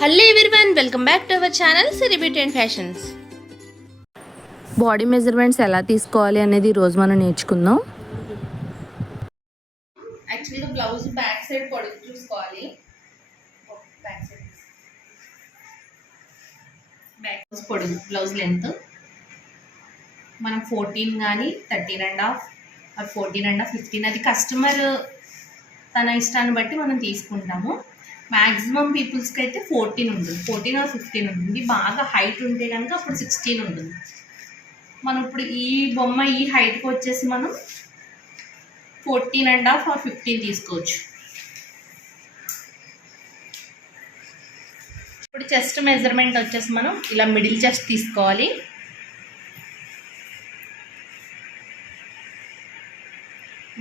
Hello everyone, welcome back to our channel Siri beauty and fashions. Body measurements ఎలా తీసుకోవాలి అనేది ఈరోజు మనం నేర్చుకుందాం. యాక్చువల్గా బ్లౌజ్ బ్యాక్ సైడ్ పొడుగు చూసుకోవాలి. బ్యాక్ పొడుగు బ్లౌజ్ లెంత్ మనం 14 కానీ 13.5 ఆర్ 14.5 15 అది కస్టమర్ తన ఇష్టాన్ని బట్టి మనం తీసుకుంటాము. మ్యాక్సిమం పీపుల్స్కి అయితే 14 ఉంటుంది, 14 ఆర్ 15 ఉంటుంది. బాగా హైట్ ఉంటే కనుక అప్పుడు 16 ఉంటుంది. మనం ఇప్పుడు ఈ బొమ్మ ఈ హైట్కి వచ్చేసి మనం 14.5 ఆర్ 15 తీసుకోవచ్చు. ఇప్పుడు చెస్ట్ మెజర్మెంట్ వచ్చేసి మనం ఇలా మిడిల్ చెస్ట్ తీసుకోవాలి.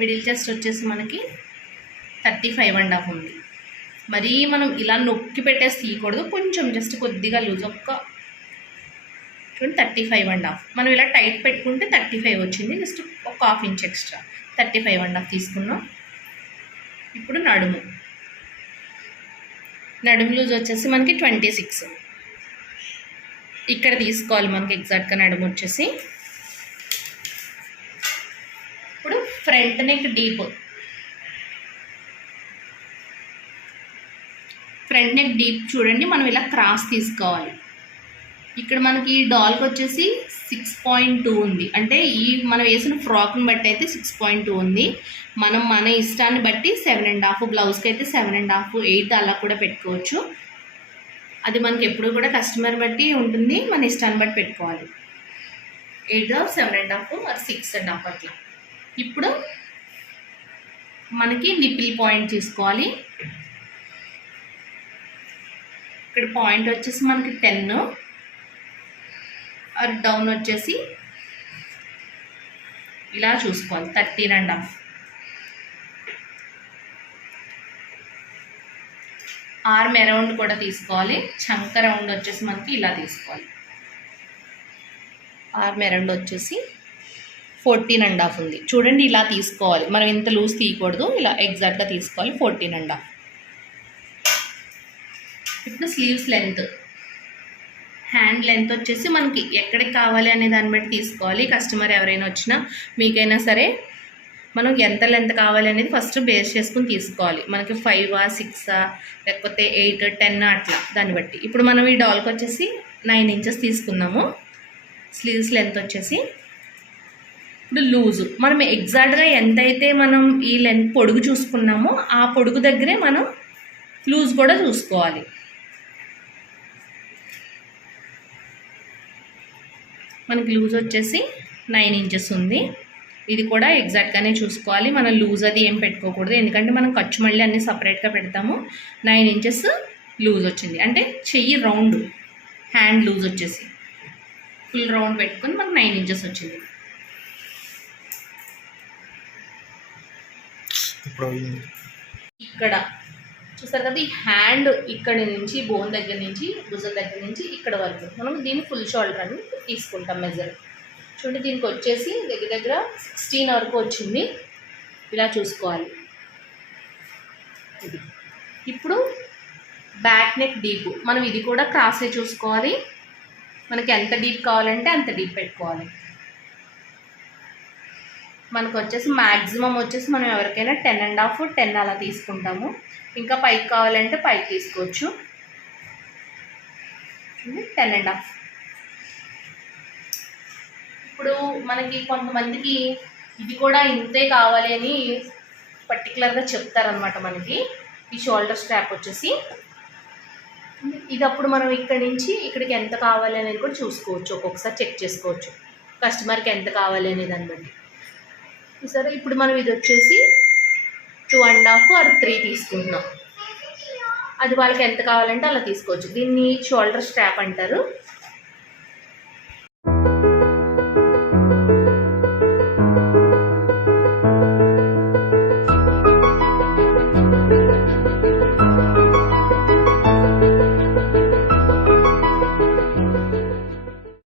మిడిల్ చెస్ట్ వచ్చేసి మనకి 35.5 ఉంది. మరీ మనం ఇలా నొక్కి పెట్టేసి తీయకూడదు, కొంచెం జస్ట్ కొద్దిగా లూజ్, ఒక్క 35.5. మనం ఇలా టైట్ పెట్టుకుంటే 35 వచ్చింది, జస్ట్ ఒక 1/2 ఇంచ్ ఎక్స్ట్రా 35.5 తీసుకున్నాం. ఇప్పుడు నడుము లూజ్ వచ్చేసి మనకి 26 ఇక్కడ తీసుకోవాలి మనకి ఎగ్జాక్ట్గా నడుము వచ్చేసి. ఇప్పుడు ఫ్రంట్ నెక్ డీప్ చూడండి, మనం ఇలా క్రాస్ తీసుకోవాలి. ఇక్కడ మనకి డాల్కి వచ్చేసి 6.2 ఉంది, అంటే ఈ మనం వేసిన ఫ్రాక్ని బట్టి అయితే 6.2 ఉంది. మనం మన ఇష్టాన్ని బట్టి 7.5, బ్లౌజ్కి అయితే 7.5, 8 అలా కూడా పెట్టుకోవచ్చు. అది మనకి ఎప్పుడు కూడా కస్టమర్ బట్టి ఉంటుంది, మన ఇష్టాన్ని బట్టి పెట్టుకోవాలి. 8 ఆర్ 7.5 ఆర్ 6.5 అట్లా. ఇప్పుడు మనకి నిపిల్ పాయింట్ తీసుకోవాలి. ఇక్కడ పాయింట్ వచ్చేసి మనకి 10 ఆర్ డౌన్ వచ్చేసి ఇలా చూసుకోవాలి 13.5. ఆర్మ్ అరౌండ్ కూడా తీసుకోవాలి. చంక రౌండ్ వచ్చేసి మనకి ఇలా తీసుకోవాలి. ఆర్మ్ అరౌండ్ వచ్చేసి 14.5 ఉంది చూడండి, ఇలా తీసుకోవాలి. మనం ఇంత లూజ్ తీయకూడదు, ఇలా ఎగ్జాక్ట్గా తీసుకోవాలి 14.5. ఇప్పుడు స్లీవ్స్ లెంత్, హ్యాండ్ లెంత్ వచ్చేసి మనకి ఎక్కడికి కావాలి అనే దాన్ని బట్టి తీసుకోవాలి. కస్టమర్ ఎవరైనా వచ్చినా మీకైనా సరే మనం ఎంత లెంత్ కావాలి అనేది ఫస్ట్ బేస్ చేసుకుని తీసుకోవాలి. మనకి 5 6 లేకపోతే 8 10 అట్లా దాన్ని బట్టి. ఇప్పుడు మనం ఈ డాల్కి వచ్చేసి 9 ఇంచెస్ తీసుకున్నాము. స్లీవ్స్ లెంత్ వచ్చేసి ఇప్పుడు లూజు మనం ఎగ్జాక్ట్గా ఎంతైతే మనం ఈ లెంత్ పొడుగు చూసుకున్నామో ఆ పొడుగు దగ్గరే మనం లూజ్ కూడా చూసుకోవాలి. మనకి లూజ్ వచ్చేసి 9 ఇంచెస్ ఉంది. ఇది కూడా ఎగ్జాక్ట్గానే చూసుకోవాలి. మనం లూజ్ అది ఏం పెట్టుకోకూడదు, ఎందుకంటే మనం ఖర్చు మళ్ళీ అన్నీ సపరేట్గా పెడతాము. 9 ఇంచెస్ లూజ్ వచ్చింది, అంటే చెయ్యి రౌండ్, హ్యాండ్ లూజ్ వచ్చేసి ఫుల్ రౌండ్ పెట్టుకొని మనకు 9 ఇంచెస్ వచ్చింది. ఇక్కడ చూసారు కదా, ఈ హ్యాండ్ ఇక్కడ నుంచి బోన్ దగ్గర నుంచి భుజం దగ్గర నుంచి ఇక్కడ వరకు మనం దీన్ని ఫుల్ షోల్డర్ అని తీసుకుంటాం మెజర్. చూడండి, దీనికి వచ్చేసి దగ్గర దగ్గర 16 వరకు వచ్చింది. ఇలా చూసుకోవాలి. ఇది ఇప్పుడు బ్యాక్ నెక్ డీప్, మనం ఇది కూడా క్రాసే చూసుకోవాలి. మనకి ఎంత డీప్ కావాలంటే అంత డీప్ పెట్టుకోవాలి. మనకు వచ్చేసి మ్యాక్సిమం వచ్చేసి మనం ఎవరికైనా 10.5 10 అలా తీసుకుంటాము. ఇంకా పైకి కావాలంటే పైకి తీసుకోవచ్చు. 10.5. ఇప్పుడు మనకి కొంతమందికి ఇది కూడా ఇంతే కావాలి అని పర్టికులర్గా చెప్తారనమాట. మనకి ఈ షోల్డర్ స్ట్రాప్ వచ్చేసి ఇది అప్పుడు మనం ఇక్కడి నుంచి ఇక్కడికి ఎంత కావాలి అనేది కూడా చూసుకోవచ్చు. ఒక్కొక్కసారి చెక్ చేసుకోవచ్చు కస్టమర్కి ఎంత కావాలి అనే దాన్ని బట్టి. సరే, ఇప్పుడు మనం ఇది వచ్చేసి 2.5 ఆర్ 3 తీసుకుంటున్నాం. అది వాళ్ళకి ఎంత కావాలంటే అలా తీసుకోవచ్చు. దీన్ని షోల్డర్ స్ట్రాప్ అంటారు.